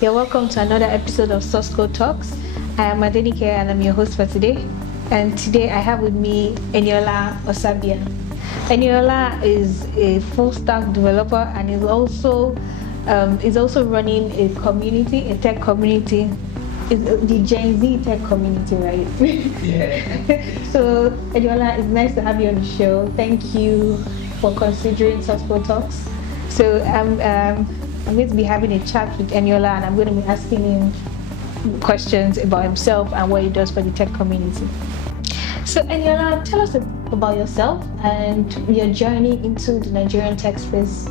You're welcome to another episode of SauceCodeTalks. I am Adenike and I'm your host for today. And today I have with me Eniola Osabiya. Eniola is a full-stack developer and is also running a community, a tech community. It's the Gen Z tech community, right? Yeah. So Eniola, it's nice to have you on the show. Thank you for considering SauceCodeTalks. So I'm going to be having a chat with Eniola and I'm going to be asking him questions about himself and what he does for the tech community. So Eniola, tell us about yourself and your journey into the Nigerian tech space.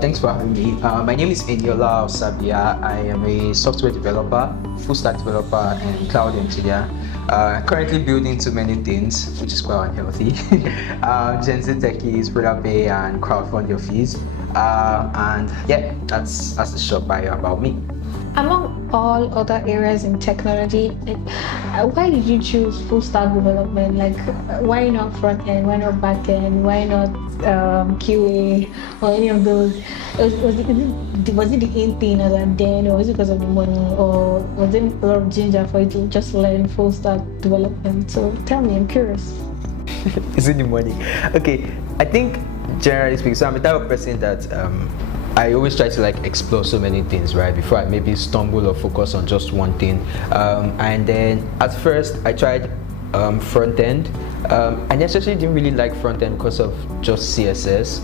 Thanks for having me. My name is Eniola Osabiya. I am a software developer, full-stack developer, and cloud engineer. Currently building too many things, which is quite unhealthy. Gen Z techies, product pay, and crowdfund your fees. And yeah, that's the short bio about me. Among all other areas in technology, why did you choose full stack development? Like, why not front end? Why not back end? Why not QA or any of those? Was it the in thing as a then, or was it because of the money, or was it a lot of ginger for you to just learn full stack development? So tell me, I'm curious. Is it the money? Okay, I think generally speaking, so I'm the type of person that I always try to like explore so many things, right, before I maybe stumble or focus on just one thing. And then at first I tried front end. I necessarily didn't really like front end because of just CSS.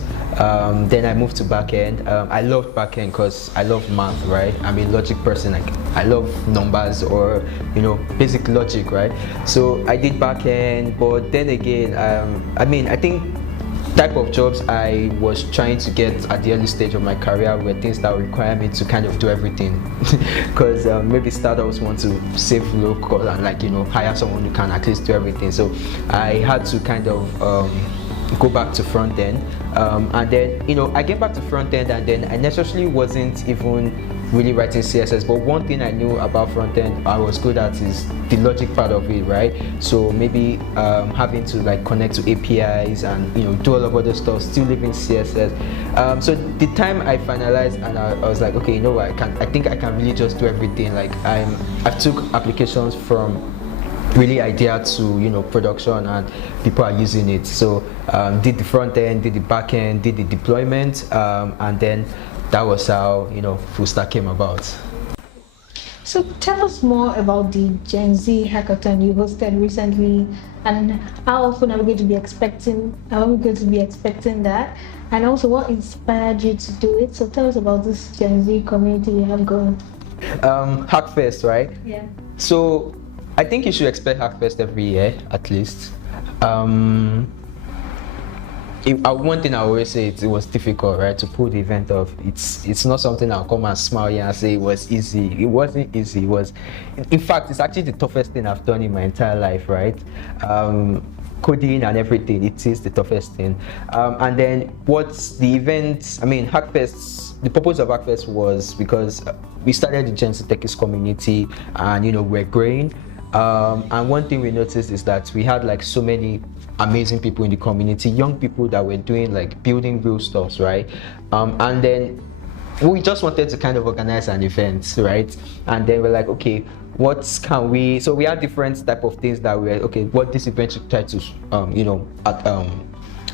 Then I moved to back end. I loved back end because I love math, right? I'm a logic person. Like I love numbers or basic logic, right? So I did back end, but then again, I think type of jobs I was trying to get at the early stage of my career were things that require me to kind of do everything, because maybe startups want to save low cost and hire someone who can at least do everything. So I had to kind of go back to front end, and then I get back to front end, and then I necessarily wasn't even really writing CSS, but one thing I knew about front end I was good at is the logic part of it, right? So maybe having to like connect to APIs and do all of other stuff, still living CSS. So the time I finalized and I was like, okay, I think I can really just do everything. Like I took applications from really idea to production, and people are using it. So did the front end, did the back end, did the deployment, and then that was how full stack came about. So tell us more about the Gen Z Hackathon you hosted recently, and how often are we going to be expecting that, and also what inspired you to do it? So tell us about this Gen Z community you have going. Hackfest, right? Yeah. So I think you should expect Hackfest every year at least. One thing I always say, it was difficult, right, to pull the event off. It's not something I'll come and smile here and say it was easy. It wasn't easy. In fact, it's actually the toughest thing I've done in my entire life, right? Coding and everything, it is the toughest thing. And then what's the event? Hackfest. The purpose of Hackfest was because we started the Gen Z Techies community, and we're growing. And one thing we noticed is that we had like so many amazing people in the community, young people that were doing like building real stuff, right? And then we just wanted to kind of organize an event, right? And then we're like, okay, what can we? So we had different type of things that we're okay. What this event should try to,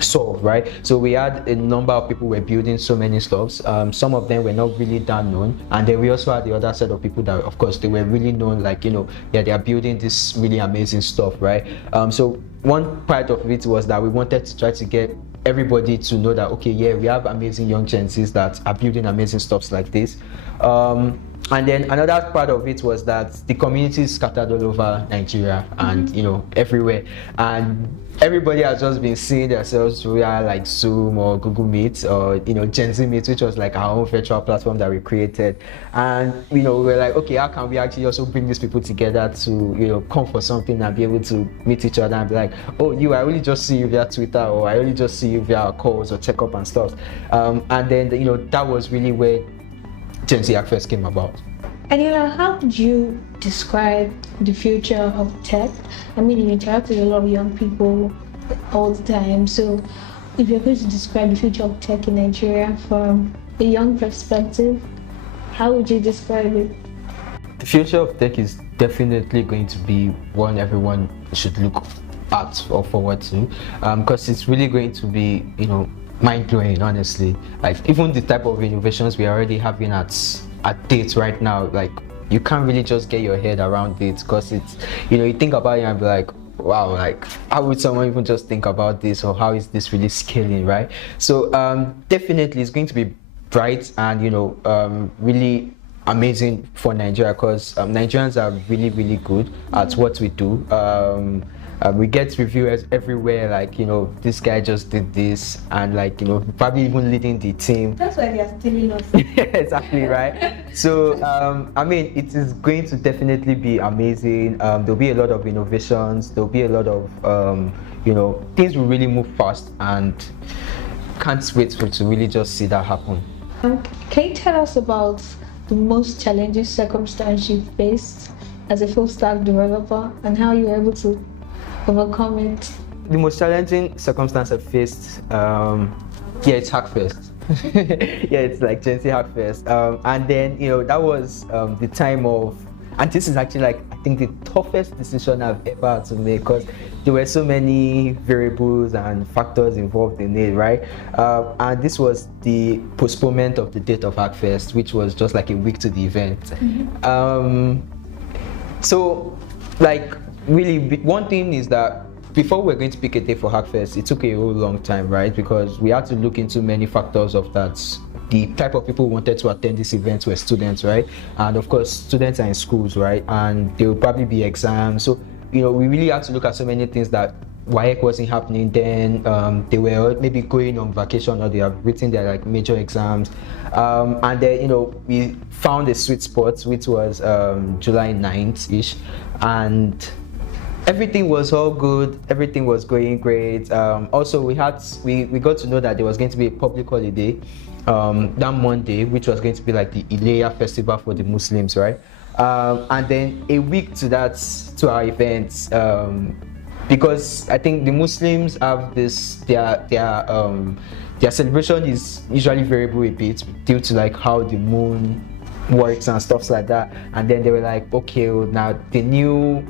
solve, right? So we had a number of people were building so many stuffs. Some of them were not really that known, and then we also had the other set of people that, of course, they were really known. Like they are building this really amazing stuff, right? So one part of it was that we wanted to try to get everybody to know that, okay, yeah, we have amazing young Gen Zs that are building amazing stuffs like this. And then another part of it was that the community is scattered all over Nigeria and everywhere, and everybody has just been seeing themselves via like Zoom or Google Meet or Gen Z Meet, which was like our own virtual platform that we created. And we're like, okay, how can we actually also bring these people together to come for something and be able to meet each other and be like, oh, I only just see you via Twitter, or I only just see you via calls or check up and stuff. And then that was really where Gen Z Hackfest came about. Eniola, how would you describe the future of tech? You interact with a lot of young people all the time. So if you're going to describe the future of tech in Nigeria from a young perspective, how would you describe it? The future of tech is definitely going to be one everyone should look at or forward to, because it's really going to be, mind-blowing, honestly. Like, even the type of innovations we are already having at date right now, like, you can't really just get your head around it, because it's, you think about it and be like, wow, like, how would someone even just think about this, or how is this really scaling, right? So definitely it's going to be bright and really amazing for Nigeria, because Nigerians are really, really good at what we do. We get reviewers everywhere, like, this guy just did this, and like, probably even leading the team. That's why they are stealing us. Exactly, right? So I mean, it is going to definitely be amazing. There'll be a lot of innovations, there'll be a lot of things will really move fast, and can't wait to really just see that happen. Can you tell us about the most challenging circumstance you faced as a full stack developer, and how you were able to overcome it? The most challenging circumstance I faced, it's Hackfest. Yeah, it's like Gen Z Hackfest. And then, that was the time of, and this is actually like, I think the toughest decision I've ever had to make, because there were so many variables and factors involved in it, right? And this was the postponement of the date of Hackfest, which was just like a week to the event. Mm-hmm. So, like, really, one thing is that before we're going to pick a day for Hackfest, it took a whole long time, right? Because we had to look into many factors of that. The type of people who wanted to attend this event were students, right? And of course, students are in schools, right? And there will probably be exams. So, we really had to look at so many things that WAEC wasn't happening then. They were maybe going on vacation, or they have written their like major exams. And then, we found a sweet spot, which was July 9th-ish. And everything was all good, everything was going great. Also, we got to know that there was going to be a public holiday that Monday, which was going to be like the Ileya festival for the Muslims, right? And then a week to our event, because I think the Muslims have this, their celebration is usually variable a bit due to like how the moon works and stuff like that. And then they were like, okay, well, now the new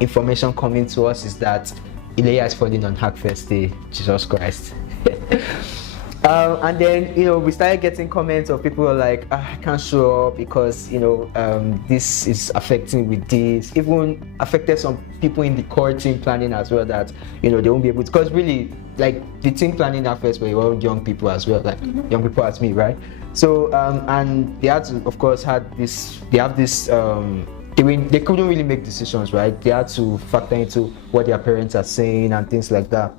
information coming to us is that Ileya is falling on Hackfest Day. Jesus Christ. And then, we started getting comments of people who are like, I can't show up because, this is affecting with this. Even affected some people in the core team planning as well, that, they won't be able to, because really, like, the team planning at first were all young people as well, like young people as me, right? So, and they had to, of course, they have this, they couldn't really make decisions, right? They had to factor into what their parents are saying and things like that.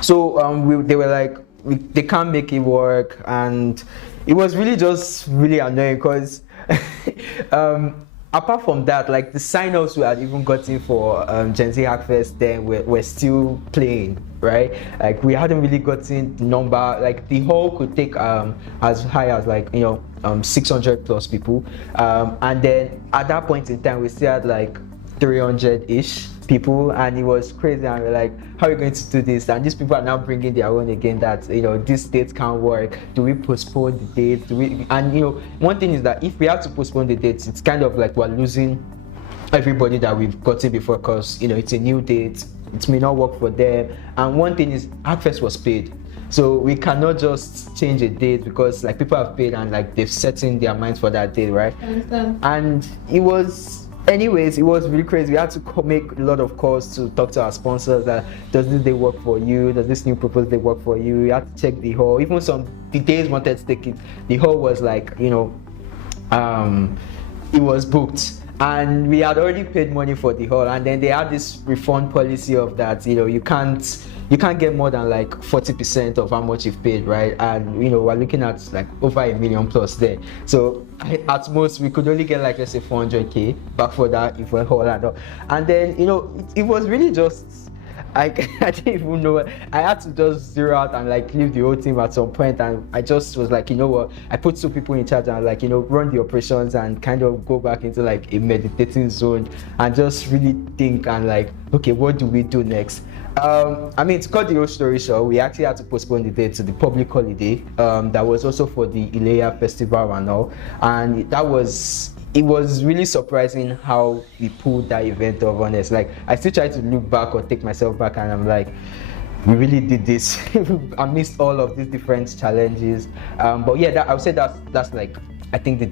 So they were like, they can't make it work, and it was really just really annoying, because apart from that, like the sign-ups we had even gotten for Gen Z Hackfest then were still playing, right? Like we hadn't really gotten the number, like the hall could take as high as like 600 plus people, and then at that point in time we still had like 300-ish people, and it was crazy, and we're like, how are we going to do this? And these people are now bringing their own again, that this date can't work. Do we postpone the date? And one thing is that if we have to postpone the dates, it's kind of like we're losing everybody that we've gotten before, because it's a new date, it may not work for them. And one thing is, Hackfest was paid, so we cannot just change a date, because like people have paid and like they've set in their minds for that date, right? And it was really crazy. We had to make a lot of calls to talk to our sponsors. Does this day work for you? Does this new proposal day work for you? We had to check the hall. Even the days wanted to take it, the hall was like, it was booked. And we had already paid money for the hall. And then they had this refund policy of that, you can't get more than like 40% of how much you've paid, right? And we're looking at like over $1 million plus there. So at most we could only get like, let's say 400K back for that if we're whole and all. And then it was really just I didn't even know. I had to just zero out and like leave the whole team at some point, and I just was like, what, I put 2 people in charge and like run the operations and kind of go back into like a meditating zone and just really think and like, okay, what do we do next? I mean, to cut the whole story short, we actually had to postpone the date to the public holiday. That was also for the Ileya festival and all, and it was really surprising how we pulled that event off. Honest, like I still try to look back or take myself back, and I'm like, we really did this amidst all of these different challenges. But yeah, I would say that's like, I think the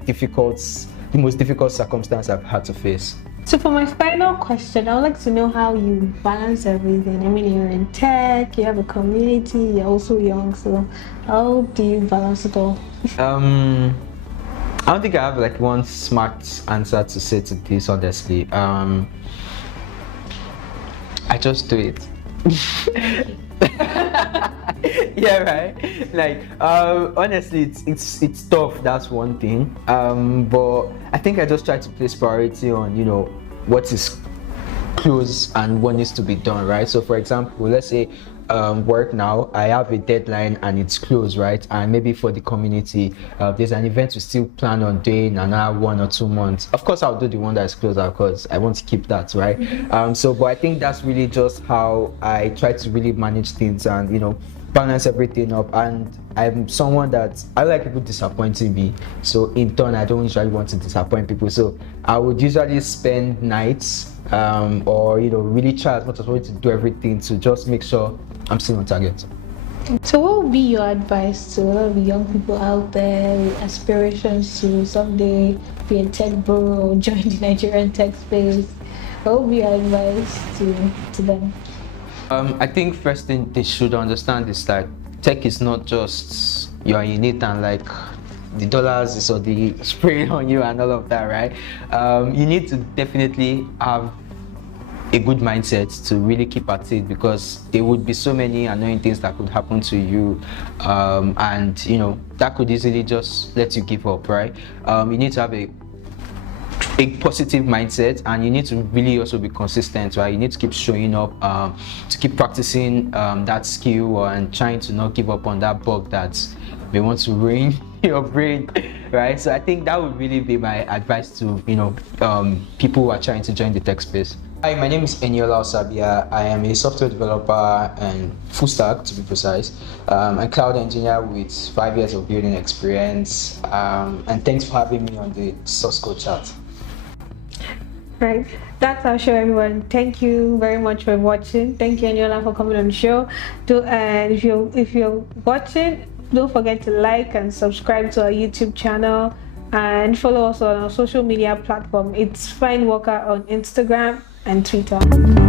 most difficult circumstance I've had to face. So for my final question, I would like to know how you balance everything. I mean, you're in tech, you have a community, you're also young, so how do you balance it all? I don't think I have like one smart answer to say to this, honestly. I just do it. Yeah, right. Like honestly, it's tough. That's one thing. But I think I just try to place priority on what is close and what needs to be done, right? So for example, let's say work now, I have a deadline and it's close, right? And maybe for the community, there's an event we still plan on doing in another 1 or 2 months. Of course, I'll do the one that is close because I want to keep that, right? But I think that's really just how I try to really manage things and balance everything up. And I'm someone that I like people disappointing me, so in turn I don't usually want to disappoint people, so I would usually spend nights or really try as much as possible to do everything to just make sure I'm still on target. So what would be your advice to a lot of the young people out there with aspirations to someday be a tech bro or join the Nigerian tech space? What would be your advice to them? I think first thing they should understand is that tech is not just you're in it and like the dollars is or the spraying on you and all of that, right? You need to definitely have a good mindset to really keep at it, because there would be so many annoying things that could happen to you, and that could easily just let you give up, right? You need to have a positive mindset, and you need to really also be consistent, right? You need to keep showing up, to keep practicing that skill and trying to not give up on that bug that may want to ruin your brain, right? So I think that would really be my advice to people who are trying to join the tech space. Hi, my name is Eniola Osabiya. I am a software developer and full stack, to be precise, and cloud engineer with 5 years of building experience. And thanks for having me on the Source Code chat. Right, that's our show, everyone. Thank you very much for watching. Thank you, Eniola, for coming on the show. And if you're watching, don't forget to like and subscribe to our YouTube channel and follow us on our social media platform. It's Find Worker on Instagram and Twitter.